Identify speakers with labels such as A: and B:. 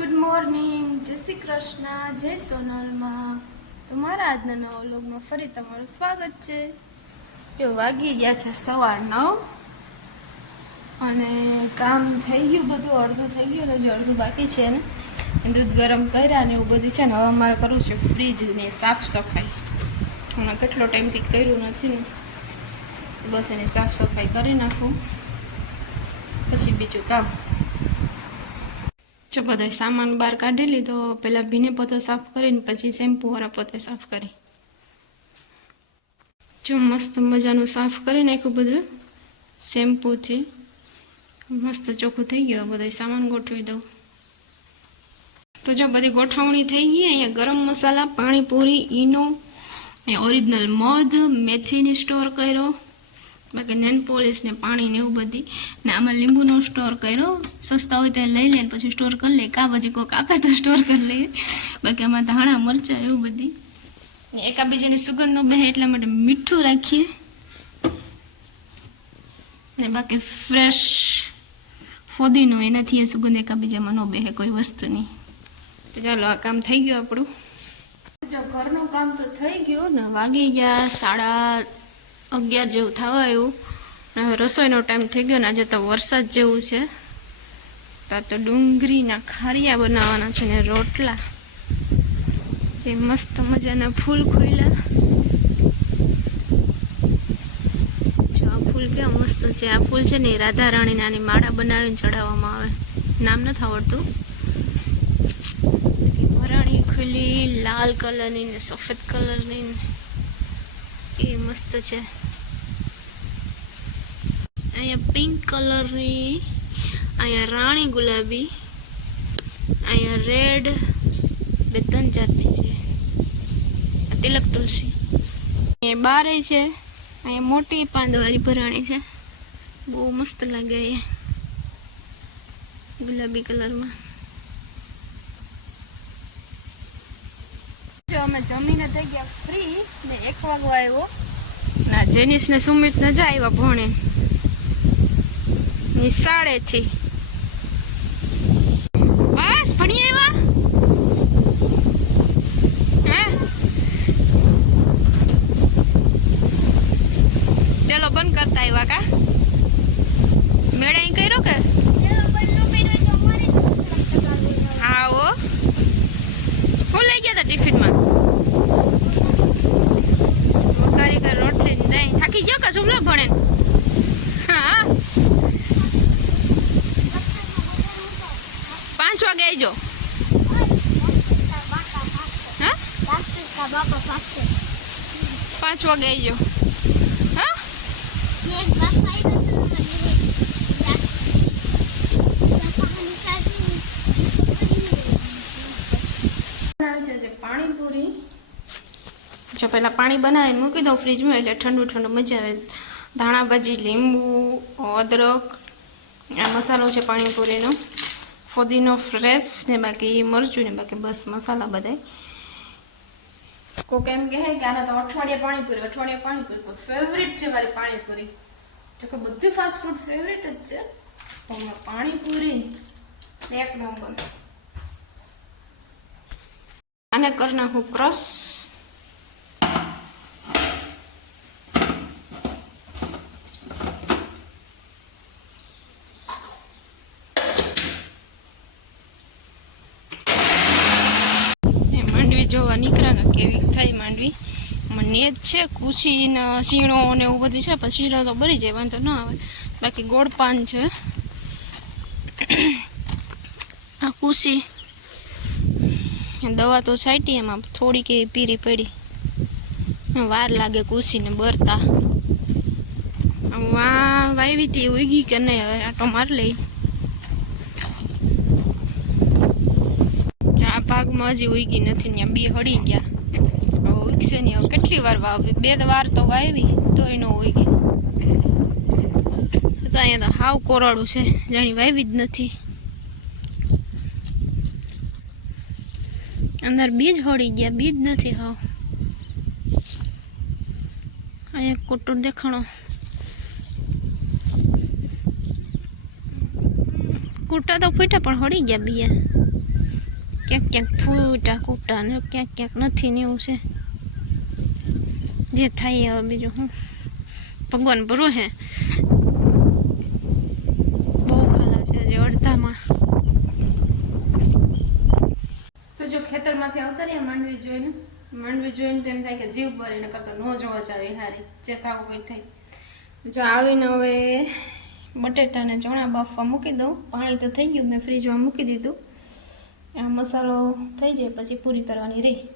A: Good morning જય શ્રી કૃષ્ણ, જય સોનલમાં. તમારા આજના નવા વ્લોગમાં ફરી તમારું સ્વાગત છે. તો વાગી ગયા છે સવાર નવ અને કામ થઈ ગયું બધું, અડધું થઈ ગયું હજી અડધું બાકી છે ને. દૂધ ગરમ કર્યા ને એવું બધું છે ને, હવે મારે કરવું છે ફ્રીજની સાફ સફાઈ. હમણાં કેટલો ટાઈમથી કર્યું નથી ને. બસ એની સાફ સફાઈ કરી નાખું. પછી બીજું કામ. જો બધો સામાન બહાર કાઢી લીધો પહેલાં ભીને પોતે સાફ કરીને પછી શેમ્પૂવાળા પોતે સાફ કરી. જો મસ્ત મજાનું સાફ કરી નાખ્યું બધું શેમ્પૂથી મસ્ત ચોખ્ખું થઈ ગયું બધો સામાન ગોઠવી દઉં. તો જો બધી ગોઠવણી થઈ ગઈ, અહીંયા ગરમ મસાલા, પાણીપુરી, ઈનો ઓરિજિનલ મધ, મેથીની સ્ટોર કર્યો. બાકી નેન પોલિશ ને પાણી ને એવું બધી. ને આમાં લીંબુનો સ્ટોર કર્યો. સસ્તા હોય તો લઈ લે પછી સ્ટોર કરી લે. કા પછી કોઈક આપે તો સ્ટોર કરી લઈએ. બાકી આમાં ધાણા મરચાં એવું બધી. એકાબીજાની સુગંધ ન બહે એટલા માટે મીઠું રાખીએ. ને બાકી ફ્રેશ ફોદીનો એનાથી એ સુગંધ એકાબીજામાં ન બહે કોઈ વસ્તુની. તો ચાલો, આ કામ થઈ ગયું આપણું. જો ઘરનું કામ તો થઈ ગયું ને વાગી ગયા સાડા અગિયાર જેવું થવા આવ્યું. હવે રસોઈનો ટાઈમ થઈ ગયો ને આજે તો વરસાદ જેવું છે. તો તો ડુંગળીના ખારિયા બનાવવાના છે ને રોટલા. જે મસ્ત મજાના ફૂલ ખોલ્યા. જો આ ફૂલ કેવા મસ્ત છે. આ ફૂલ છે ને રાધા રાણીના માળા બનાવીને ચડાવવામાં આવે. નામ નથી આવડતું. વરાણી ખુલ્લી, લાલ કલરની ને સફેદ કલરની એ મસ્ત છે. અહીંયા પિંક કલરની અહીંયા રાણી ગુલાબી, અહીંયા રેડ બે ત્રણ જાતની છે. તિલક તુલસી. અહીંયા બારે છે, અહીંયા મોટી પાંદવાળી ભરાણી છે. બહુ મસ્ત લાગે એ ગુલાબી કલરમાં જો અમે જમીને થઈ ગયા ફ્રી ને એક વાગો આવ્યો. ના ને સુમિત ને જાય આવ્યા ભણે. નિશાળેથી બસ, ભણી આવ્યા? પેલો બંધ કરતા આવ્યા કા? મેળા અહીં કર્યો કે? હા ઓ હું લઈ ગયા હતા ટિફિનમાં મકારી કર રોટલી ને દહીં ગયો ભણે. હા. પાંચ વાગે આવજો પાંચ વાગે આવજો હા બનાવે છે જે પાણીપુરી જો પહેલાં પાણી બનાવીને મૂકી દઉં ફ્રીજમાં એટલે ઠંડુ ઠંડુ મજા આવે. ધાણા ભાજી, લીંબુ, અદરક, આ મસાલો છે પાણીપુરીનો ફોદીનો ફ્રેશ ને બાકી મરચું ને બાકી બસ મસાલા બધાય. કોક એમ કહે કે આના તો અઠવાડિયા પાણીપુરી અઠવાડિયા પાણીપુરી ફેવરિટ છે મારી પાણીપુરી જો કે બધી ફાસ્ટ ફૂડ ફેવરિટ જ છે. પણ પાણીપુરી એક નંબર. આને કરી નાખું ક્રશ એ માંડવી જોવા નીકળ્યા કેવી થાય માંડવી. મને જ છે કુચી ને શીણો ને એવું બધું છે પછી શીણો તો બળી જાય, વાંધો ના આવે. બાકી ગોળ પાન છે. આ કુશી. દવા તો છાંટી એમાં, થોડીક એવી પીરી પડી. વાર લાગે કુશીને બરતા. વા વાવી હતી ઉગી કે નહીં, હવે આટો માર લઈ. આ હજી ઉગી નથી ત્યાં બે હળી ગયા. હવે ઉગશે નહીં કેટલી વાર વાવી? બે વાર તો વાવી તો એનો ઉગી તો અહીંયા તો હાવ કોરાડું છે, જાણી વાવી જ નથી. અંદર બીજ હળી ગયા બીજ નથી હાવ. અહીંયા કુટુર દેખાણો. કુટા તો ફૂટા પણ હળી ગયા બીયા ક્યાંક ક્યાંક ફૂટા કૂટા ને ક્યાંક ક્યાંક નથી ને એવું છે. જે થાય હવે બીજું હું. ભગવાન ભરું હે. બહુ ખાલા છે જે અડધામાં. તો જો ખેતરમાંથી આવતા રહ્યા માંડવી જોઈને માંડવી જોઈને તો એમ થાય કે જીવ ભરે એને કરતા ન જોવા જાવે હારી, જે થાવું કોઈ થાય. જો આવીને હવે બટેટાને ચણા બાફવા મૂકી દઉં. પાણી તો થઈ ગયું, મેં ફ્રીજમાં મૂકી દીધું. આ મસાલો થઈ જાય પછી પૂરી કરવાની રહી.